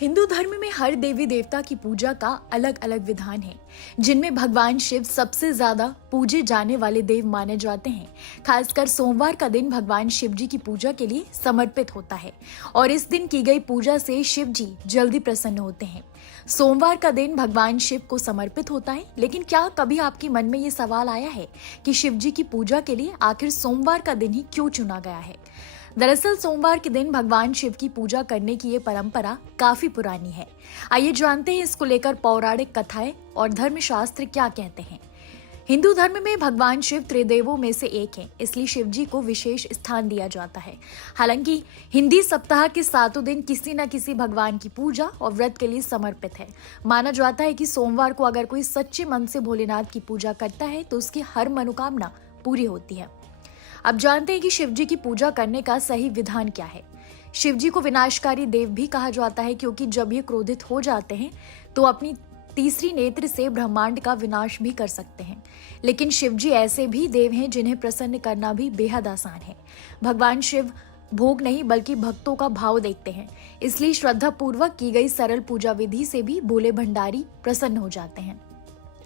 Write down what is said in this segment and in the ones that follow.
हिंदू धर्म में हर देवी देवता की पूजा का अलग अलग विधान है, जिनमें भगवान शिव सबसे ज्यादा पूजे जाने वाले देव माने जाते हैं। खासकर सोमवार का दिन भगवान शिव जी की पूजा के लिए समर्पित होता है और इस दिन की गई पूजा से शिव जी जल्दी प्रसन्न होते हैं। सोमवार का दिन भगवान शिव को समर्पित होता है, लेकिन क्या कभी आपके मन में ये सवाल आया है कि शिव जी की पूजा के लिए आखिर सोमवार का दिन ही क्यों चुना गया है? दरअसल सोमवार के दिन भगवान शिव की पूजा करने की ये परंपरा काफी पुरानी है। आइए जानते हैं इसको लेकर पौराणिक कथाएं और धर्मशास्त्र क्या कहते हैं। हिंदू धर्म में भगवान शिव त्रिदेवों में से एक हैं, इसलिए शिव जी को विशेष स्थान दिया जाता है। हालांकि हिंदी सप्ताह के 7 दिन किसी न किसी भगवान की पूजा और व्रत के लिए समर्पित है। माना जाता है कि सोमवार को अगर कोई सच्चे मन से भोलेनाथ की पूजा करता है तो उसकी हर मनोकामना पूरी होती है। अब जानते हैं कि शिव जी की पूजा करने का सही विधान क्या है। शिव जी को विनाशकारी देव भी कहा जाता है, क्योंकि जब ये क्रोधित हो जाते हैं तो अपनी तीसरी नेत्र से ब्रह्मांड का विनाश भी कर सकते हैं। लेकिन शिव जी ऐसे भी देव हैं जिन्हें प्रसन्न करना भी बेहद आसान है। भगवान शिव भोग नहीं बल्कि भक्तों का भाव देखते हैं, इसलिए श्रद्धा पूर्वक की गई सरल पूजा विधि से भी भोले भंडारी प्रसन्न हो जाते हैं।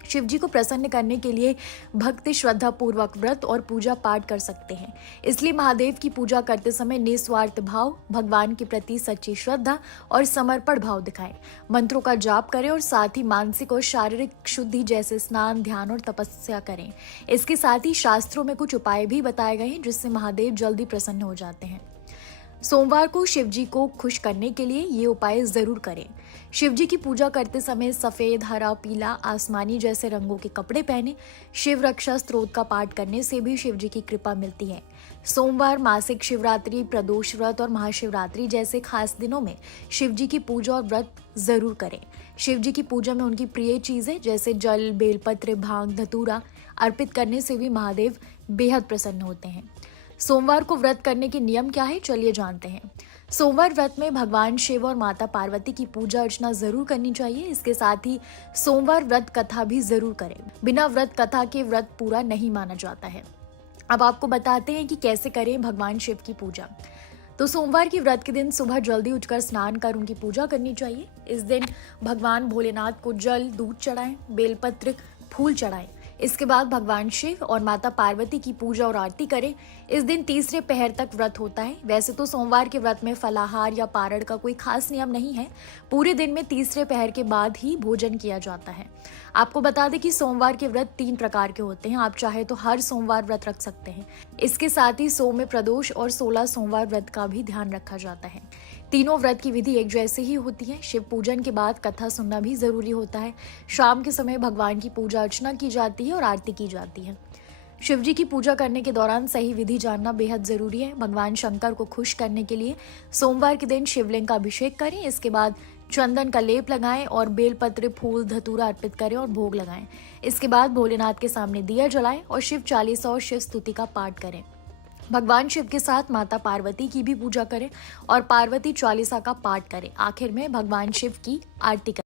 शिव जी को प्रसन्न करने के लिए भक्त श्रद्धा पूर्वक व्रत और पूजा पाठ कर सकते हैं। इसलिए महादेव की पूजा करते समय निस्वार्थ भाव, भगवान के प्रति सच्ची श्रद्धा और समर्पण भाव दिखाएं। मंत्रों का जाप करें और साथ ही मानसिक और शारीरिक शुद्धि जैसे स्नान, ध्यान और तपस्या करें। इसके साथ ही शास्त्रों में कुछ उपाय भी बताए गए हैं जिससे महादेव जल्दी प्रसन्न हो जाते हैं। सोमवार को शिव जी को खुश करने के लिए ये उपाय जरूर करें। शिव जी की पूजा करते समय सफेद, हरा, पीला, आसमानी जैसे रंगों के कपड़े पहने। शिव रक्षा स्तोत्र का पाठ करने से भी शिव जी की कृपा मिलती है। सोमवार, मासिक शिवरात्रि, प्रदोष व्रत और महाशिवरात्रि जैसे खास दिनों में शिव जी की पूजा और व्रत जरूर करें। शिव जी की पूजा में उनकी प्रिय चीजें जैसे जल, बेलपत्र, भांग, धतूरा अर्पित करने से भी महादेव बेहद प्रसन्न होते हैं। सोमवार को व्रत करने के नियम क्या है, चलिए जानते हैं। सोमवार व्रत में भगवान शिव और माता पार्वती की पूजा अर्चना जरूर करनी चाहिए। इसके साथ ही सोमवार व्रत कथा भी जरूर करें। बिना व्रत कथा के व्रत पूरा नहीं माना जाता है। अब आपको बताते हैं कि कैसे करें भगवान शिव की पूजा। तो सोमवार की व्रत के दिन सुबह जल्दी उठकर स्नान कर उनकी पूजा करनी चाहिए। इस दिन भगवान भोलेनाथ को जल, दूध चढ़ाएं, बेलपत्र, फूल चढ़ाएं। इसके बाद भगवान शिव और माता पार्वती की पूजा और आरती करें। इस दिन तीसरे पहर तक व्रत होता है। वैसे तो सोमवार के व्रत में फलाहार या पारण का कोई खास नियम नहीं है। पूरे दिन में तीसरे पहर के बाद ही भोजन किया जाता है। आपको बता दें कि सोमवार के व्रत 3 प्रकार के होते हैं। आप चाहे तो हर सोमवार व्रत रख सकते हैं। इसके साथ ही सोम में प्रदोष और 16 सोमवार व्रत का भी ध्यान रखा जाता है। तीनों व्रत की विधि एक जैसे ही होती है। शिव पूजन के बाद कथा सुनना भी जरूरी होता है। शाम के समय भगवान की पूजा अर्चना की जाती है और आरती की जाती है। शिव जी की पूजा करने के दौरान सही विधि जानना बेहद जरूरी है। भगवान शंकर को खुश करने के लिए सोमवार के दिन शिवलिंग का अभिषेक करें। इसके बाद चंदन का लेप लगाएं और बेलपत्र, फूल, धतूरा अर्पित करें और भोग लगाएं। इसके बाद भोलेनाथ के सामने दिया जलाएं और शिव चालीसा और शिव स्तुति का पाठ करें। भगवान शिव के साथ माता पार्वती की भी पूजा करें और पार्वती चालीसा का पाठ करें। आखिर में भगवान शिव की आरती करें।